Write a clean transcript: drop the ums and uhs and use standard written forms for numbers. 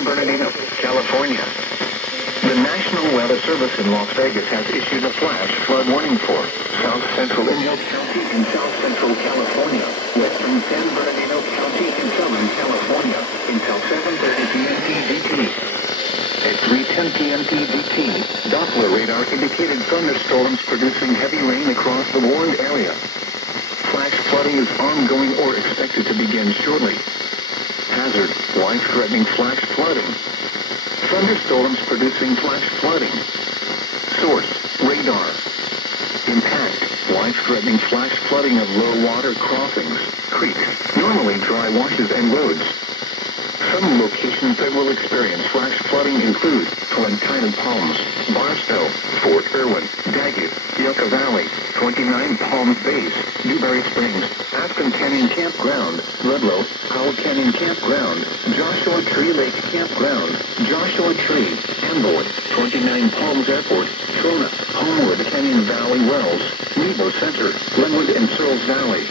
San Bernardino, California. The National Weather Service in Las Vegas has issued a flash flood warning for South Central Inyo County in South Central California, Western San Bernardino County in Southern California, until 7:30 p.m. PDT. At 3:10 p.m. PDT, Doppler radar indicated thunderstorms producing heavy rain across the warned area. Flash flooding is ongoing or expected to begin shortly. Hazard, life-threatening flash flooding. Thunderstorms producing flash flooding. Source, radar. Impact, life-threatening flash flooding of low water crossings, creeks, normally dry washes and roads. Some locations that will experience flash flooding include Flintina Palms, Barstow, Fort Irwin, Daggett, Yucca Valley, 29 Palms Base, Newberry Springs, Aspen Canyon Campground, Ludlow, Powell Canyon Campground, Joshua Tree Lake Campground, Joshua Tree, Amboy, 29 Palms Airport, Trona, Homewood Canyon Valley Wells, Nebo Center, Glenwood and Searles Valley.